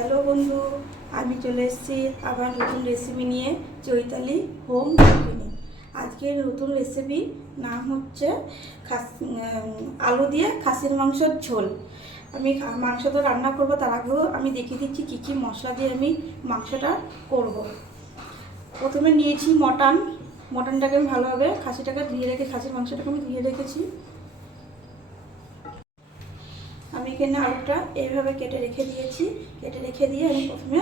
Hello বন্ধু, আমি চলে এসেছি আবার নতুন রেসিপি নিয়ে চৈতালি হোম কুকিংয়ে। আজকের নতুন রেসিপির নাম হচ্ছে আলু দিয়ে খাসির মাংসের ঝোল। আমি মাংস তো রান্না করবো, তার আগেও আমি দেখিয়ে দিচ্ছি কী কী মশলা দিয়ে আমি মাংসটা করব। প্রথমে নিয়েছি মটনটাকে আমি ভালোভাবে খাসিটাকে ধুয়ে রেখে খাসির মাংসটাকে আমি ধুয়ে রেখেছি। আমি এখানে আলুটা এইভাবে কেটে রেখে দিয়ে আমি প্রথমে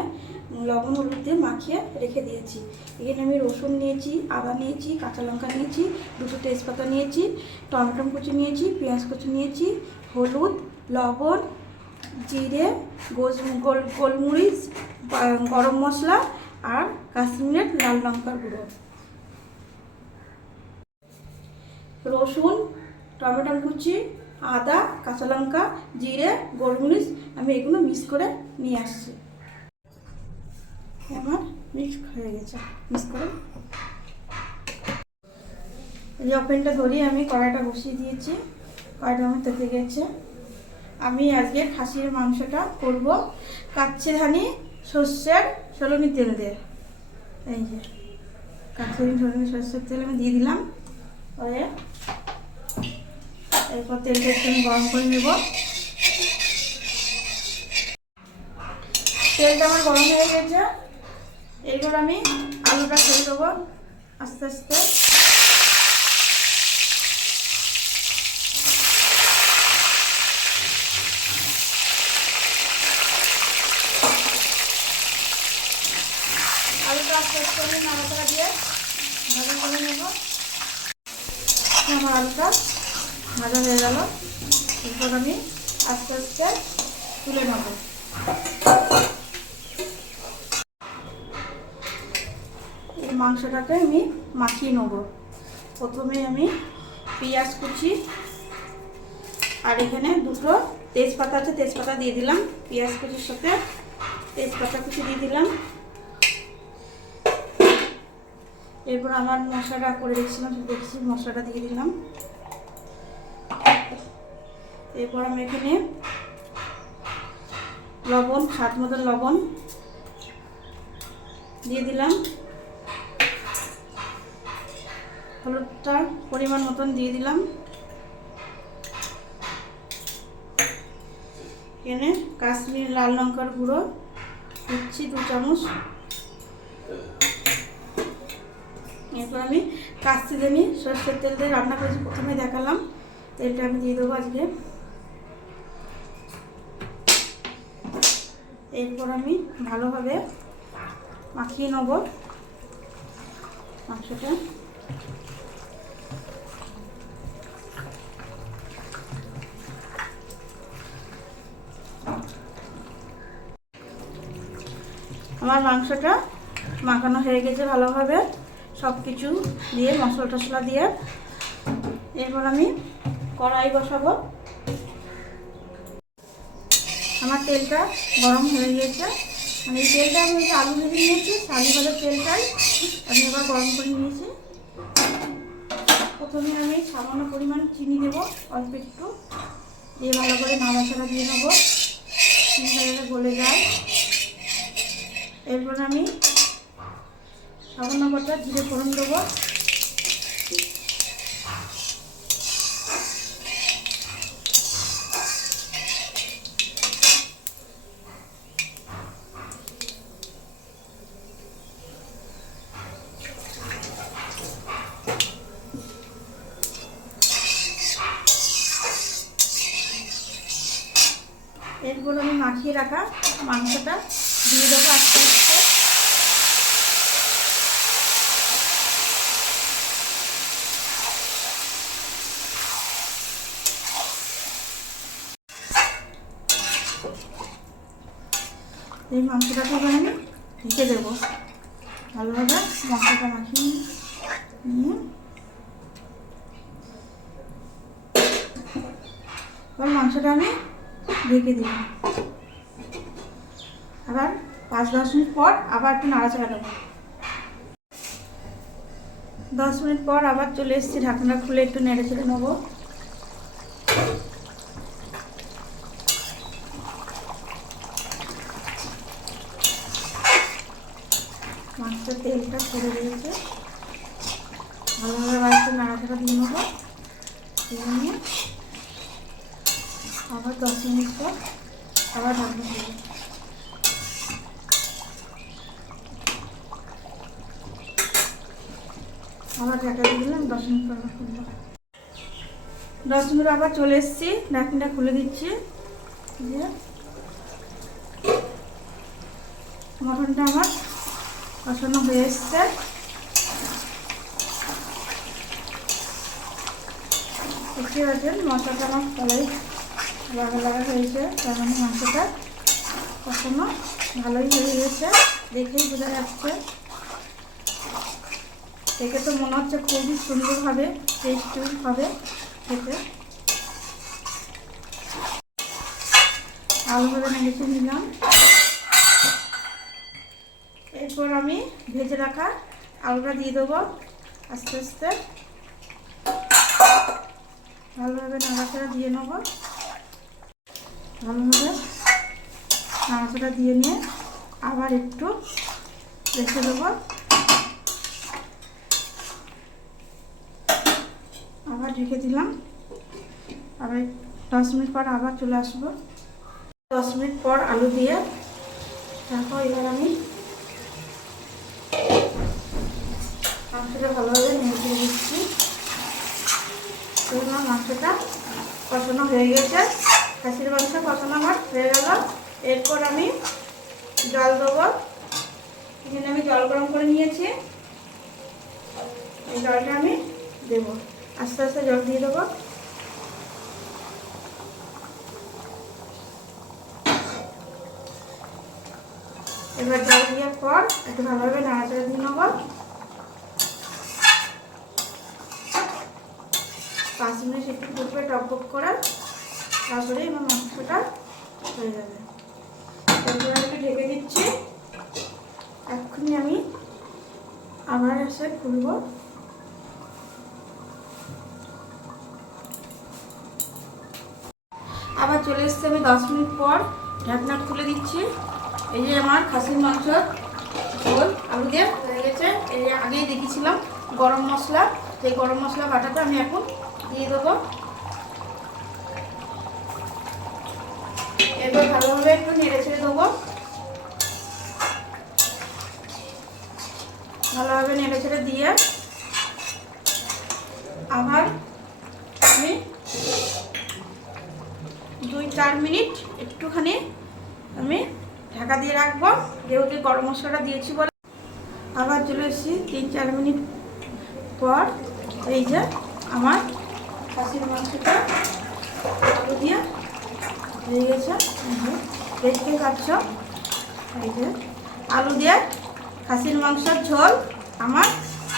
লবণ হলুদ দিয়ে মাখিয়ে রেখে দিয়েছি। এখানে আমি রসুন নিয়েছি, আদা নিয়েছি, কাঁচা লঙ্কা নিয়েছি, দুটো তেজপাতা নিয়েছি, টমেটো কুচি নিয়েছি, পেঁয়াজ কুচি নিয়েছি, হলুদ, লবণ, জিরে, গোলমরিচ, গরম মশলা আর কাশ্মীরের লাল লঙ্কার গুঁড়ো। রসুন, টমেটো কুচি, আদা, কাঁচা লঙ্কা, জিরে, গোলমরিচ আমি এগুলো মিক্স করে নিয়ে আসছি। আমার মিক্স হয়ে গেছে। মিক্স করে এই ওভেনটা ধরিয়ে আমি কড়াইটা বসিয়ে দিয়েছি। কড়াইটা আমার তেতে গেছে। আমি আজকে খাসির মাংসটা করব কাচ্চিঘানি সর্ষের সলনি তেল দিয়ে। এই যে কাচ্চিঘানি সলনি সর্ষের তেল আমি দিয়ে দিলাম। পরে এরপর তেলটা একটু আমি গরম করে নেব। তেলটা আমার গরম হয়ে গেছে। এরপর আমি আলুটা ছেড়ে দেবো আস্তে আস্তে। আলুটা আস্তে আস্তে আমি নাড়াচাড়া দিয়ে ভাজা করে নেব। আমার আলুটা ভাজা হয়ে গেল। এরপর আমি আস্তে আস্তে তুলে নেব। এই মাংসটাকে আমি মাখিয়ে নেব। প্রথমে আমি পেঁয়াজ কুচি আর এখানে দুটো তেজপাতা আছে, তেজপাতা দিয়ে দিলাম। পেঁয়াজ কুচির সাথে তেজপাতা কুচি দিয়ে দিলাম। এরপর আমার মশলাটা করে রেখেছিলাম, দেখছি মশলাটা দিয়ে দিলাম। এরপর আমি এখানে লবণ, স্বাদ মতন লবণ দিয়ে দিলাম। হলুদটা পরিমাণ মতন দিয়ে দিলাম। এখানে কাশ্মীর লাল লঙ্কার গুঁড়ো দিচ্ছি 2 চামচ। এরপর আমি কাচ্চিঘানি সরষের তেল দিয়ে রান্না করেছি, প্রথমে দেখালাম। তেলটা আমি দিয়ে দেবো আজকে। এরপর আমি ভালোভাবে মাখিয়ে নেব মাংসটা। আমার মাংসটা মাখানো হয়ে গেছে ভালোভাবে, সব কিছু দিয়ে মশলা টশলা দিয়ে। এরপর আমি কড়াই বসাবো। আমার তেলটা গরম হয়ে গিয়েছে। এই তেলটা আমি আলু ভেজে নিয়েছি, আলু ভাজার তেলটাই আমি এবার গরম করে নিয়েছি। প্রথমে আমি সামান্য পরিমাণ চিনি দেব, অল্প একটু দিয়ে ভালো করে নাড়াচাড়া দিয়ে নেবো, চিনিটা যাতে গলে যায়। এরপর আমি সামান্য কটা জিরে ফোড়ন দেবো। এরপর আমি মাখিয়ে রাখা মাংসটা দিয়ে দেবো আস্তে আস্তে। এই মাংসটাকে এবার আমি ঢেকে দেবো ভালোভাবে। মশলাটা মাখিয়ে নিয়ে এবার মাংসটা আমি ঢেকে দিলাম। আবার 5-10 মিনিট পর আবার একটু নাড়াচাড়া দেবো। 10 মিনিট পর আবার চলে এসেছি, ঢাকনা খুলে একটু নেড়ে চেড়ে নেবো। ছেড়ে দিয়েছে। ভালোভাবে বাড়িতে নাড়াচাড়া দিয়ে নেবো। দিয়ে নিয়ে আবার 10 মিনিট পর আবার ঢাকনা দেবো। আবার ঢাকা দিয়ে দিলাম, 10 মিনিট পর আবার খুলবো। 10 মিনিট আবার চলে এসেছি, ঢাকনিটা খুলে দিচ্ছি। দিয়ে মটনটা আমার কষানো হয়ে এসছে। দেখতে পাচ্ছেন মশলাটা আমার তলায় লাগা লাগা হয়েছে, তার মানে মাংসটা কষানো ভালোই হয়ে গেছে, দেখেই বোঝা যাচ্ছে। দেখে তো মনে হচ্ছে খুবই সুন্দর হবে, টেস্টি হবে খেতে। ভালোভাবে নেড়ে নিলাম। এরপর আমি ভেজে রাখা আলুটা দিয়ে দেবো আস্তে আস্তে। ভালোভাবে নাড়াচাড়া দিয়ে নেব। ভালোভাবে নাড়াচাড়া দিয়ে নিয়ে আবার একটু রেখে দেবো। আবার রেখে দিলাম। আবার 10 মিনিট পর আবার চলে আসবো। 10 মিনিট পর আলু দিয়ে তারপর এবার আমি মাংসটা ভালোভাবে নেড়ে দিচ্ছি। আমার মাংসটা কষানো হয়ে গেছে, খাসির মাংস কষানো আমার হয়ে গেল। এরপর আমি জল দেবো। এখানে আমি জল গরম করে নিয়েছি, এই জলটা আমি দেবো। আস্তে আস্তে জল দিয়ে দেবো। এবার জল দেওয়ার পর একটু ভালোভাবে নাড়াচাড়া দিয়ে নেবো। 5 মিনিট একটু ফুটবে টকবক করে, তারপরে আমার মাংসটা হয়ে যাবে। তারপরে আমি একটু ঢেকে দিচ্ছি। এক্ষুনি আমি আবার এসে খুলবো। আবার চলে এসছে, আমি 10 মিনিট পর ঢাকনা খুলে দিচ্ছি। এই যে আমার খাসির মাংস ঝোল আলু দিয়ে হয়ে গেছে। এই যে আগেই দেখিয়েছিলাম গরম মশলা, সেই গরম মশলা বাটাটা আমি এখন দিয়ে দেবো। এবার ভালোভাবে একটু নেড়ে ছেড়ে দেবো। ভালোভাবে নেড়ে ছেড়ে দিয়ে আবার আমি 2-4 মিনিট একটুখানি আমি ঢাকা দিয়ে রাখবো, যেহেতু গরম মশলাটা দিয়েছি বলে। আবার চলে এসেছি 3-4 মিনিট পর। এই যে আমার খাসির মাংসটা আলু দিয়ে হয়ে গেছে। দেখতে পাচ্ছ, এই যে আলু দিয়ে খাসির মাংসের ঝোল আমার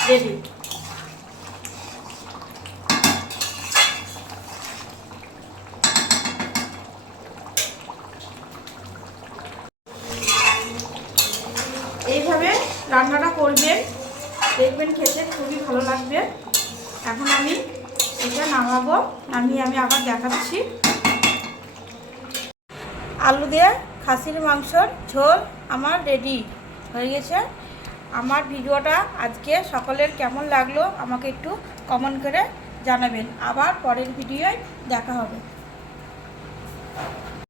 রেডি। এইভাবে রান্নাটা করবেন, দেখবেন খেতে খুবই ভালো লাগবে। এখন আমি এটা নামাবো, নামিয়ে আমি আবার দেখাচ্ছি। আলু দিয়ে খাসির মাংসর ঝোল আমার রেডি হয়ে গেছে। আমার ভিডিওটা আজকে সকলের কেমন লাগলো আমাকে একটু কমেন্ট করে জানাবেন। আবার পরের ভিডিওয় দেখা হবে।